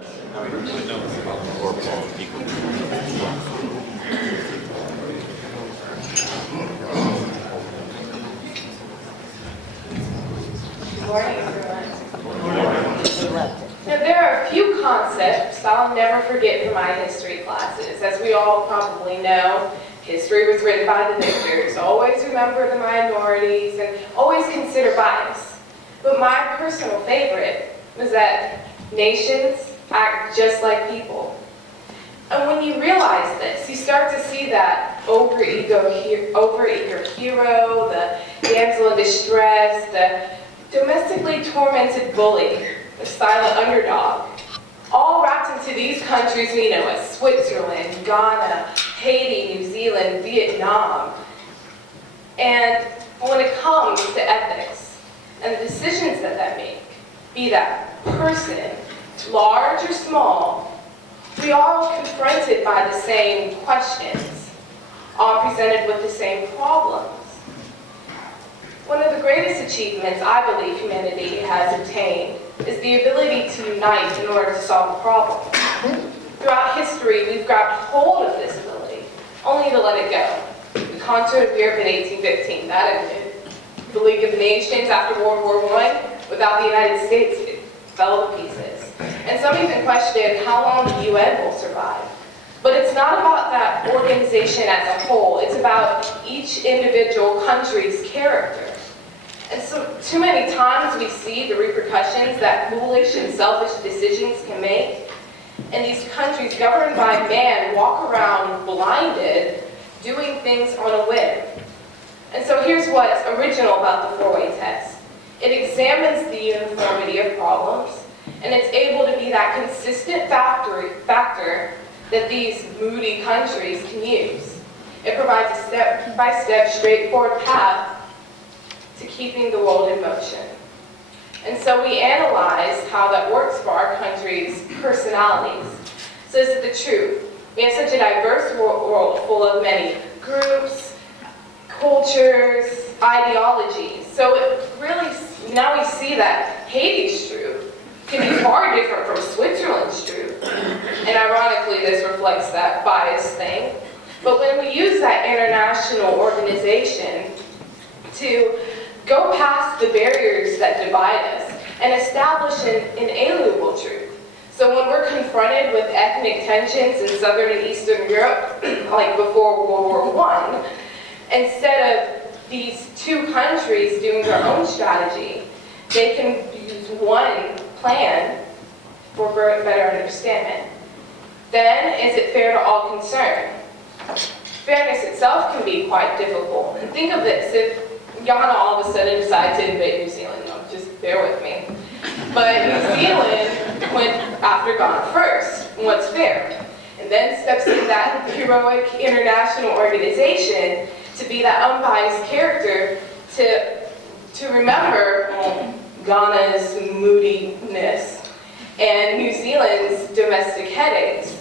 Good morning, everyone. Now, there are a few concepts I'll never forget from my history classes. As we all probably know, history was written by the victors. Always remember the minorities and always consider bias. But my personal favorite was that nations act just like people. And when you realize this, you start to see that overeager hero, the damsel in distress, the domestically tormented bully, the silent underdog, all wrapped into these countries we know as Switzerland, Ghana, Haiti, New Zealand, Vietnam. And when it comes to ethics and the decisions that make, be that person, large or small, we are all confronted by the same questions, all presented with the same problems. One of the greatest achievements I believe humanity has obtained is the ability to unite in order to solve a problem. Throughout history, we've grabbed hold of this ability, only to let it go. The concept of Europe in 1815, that ended. The League of Nations after World War I, without the United States, it fell to pieces. And some even question how long the UN will survive. But it's not about that organization as a whole, it's about each individual country's character. And so too many times we see the repercussions that foolish and selfish decisions can make. And these countries governed by man walk around blinded, doing things on a whim. And so here's what's original about the four-way test. It examines the uniformity of problems, and it's able to be that consistent factor that these moody countries can use. It provides a step-by-step, straightforward path to keeping the world in motion. And so we analyzed how that works for our country's personalities. So this is the truth. We have such a diverse world full of many groups, cultures, ideologies. So it really, now we see that Haiti's truth can be far different from Switzerland's truth. And ironically, this reflects that bias thing. But when we use that international organization to go past the barriers that divide us and establish an inalienable truth. So when we're confronted with ethnic tensions in Southern and Eastern Europe, like before World War I, instead of these two countries doing their own strategy, they can use one plan for better understanding. Then, is it fair to all concerned? Fairness itself can be quite difficult. And think of this, if Ghana all of a sudden decides to invade New Zealand, no, just bear with me. But New Zealand went after Ghana first. What's fair? And then steps in that heroic international organization to be that unbiased character to remember Ghana's moodiness and New Zealand's domestic headaches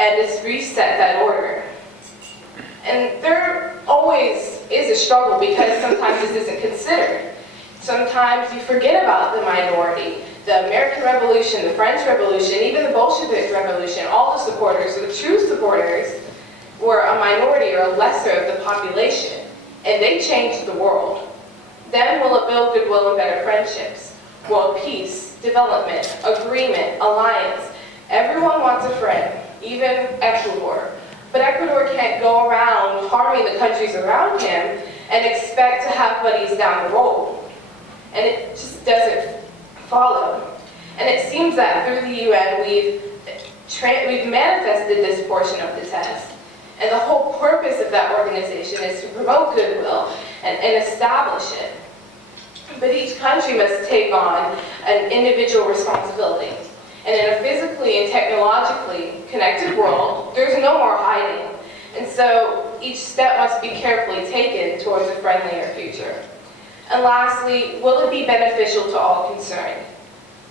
and just reset that order. And there always is a struggle because sometimes this isn't considered. Sometimes you forget about the minority. The American Revolution, the French Revolution, even the Bolshevik Revolution, all the supporters, the true supporters, were a minority or a lesser of the population. And they changed the world. Then will it build goodwill and better friendships, world peace, development, agreement, alliance. Everyone wants a friend, even Ecuador. But Ecuador can't go around harming the countries around him and expect to have buddies down the road. And it just doesn't follow. And it seems that through the UN, we've manifested this portion of the test. And the whole purpose of that organization is to promote goodwill and establish it. But each country must take on an individual responsibility. And in a physically and technologically connected world, there's no more hiding. And so each step must be carefully taken towards a friendlier future. And lastly, will it be beneficial to all concerned?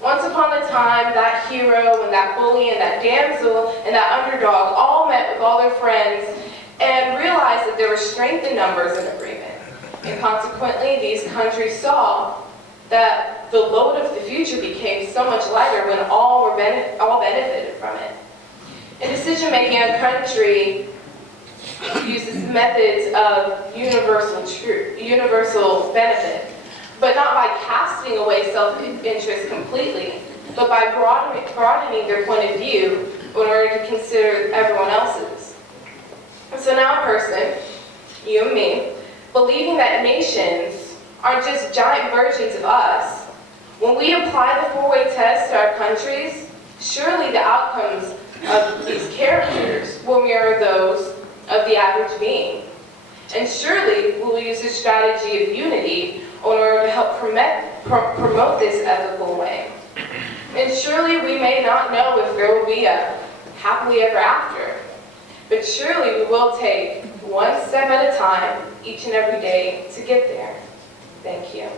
Once upon a time, that hero and that bully and that damsel and that underdog all met with all their friends and realized that there was strength in numbers and agreement. And consequently, these countries saw that the load of the future became so much lighter when all benefited from it. In decision-making, our country uses methods of universal benefit, but not by casting away self-interest completely, but by broadening their point of view in order to consider everyone else's. So now a person, you and me, believing that nations are just giant versions of us, when we apply the four-way test to our countries, surely the outcomes of these characters will mirror those of the average being. And surely we will use a strategy of unity in order to help promote this ethical way. And surely we may not know if there will be a happily ever after, but surely we will take one step at a time each and every day to get there. Thank you.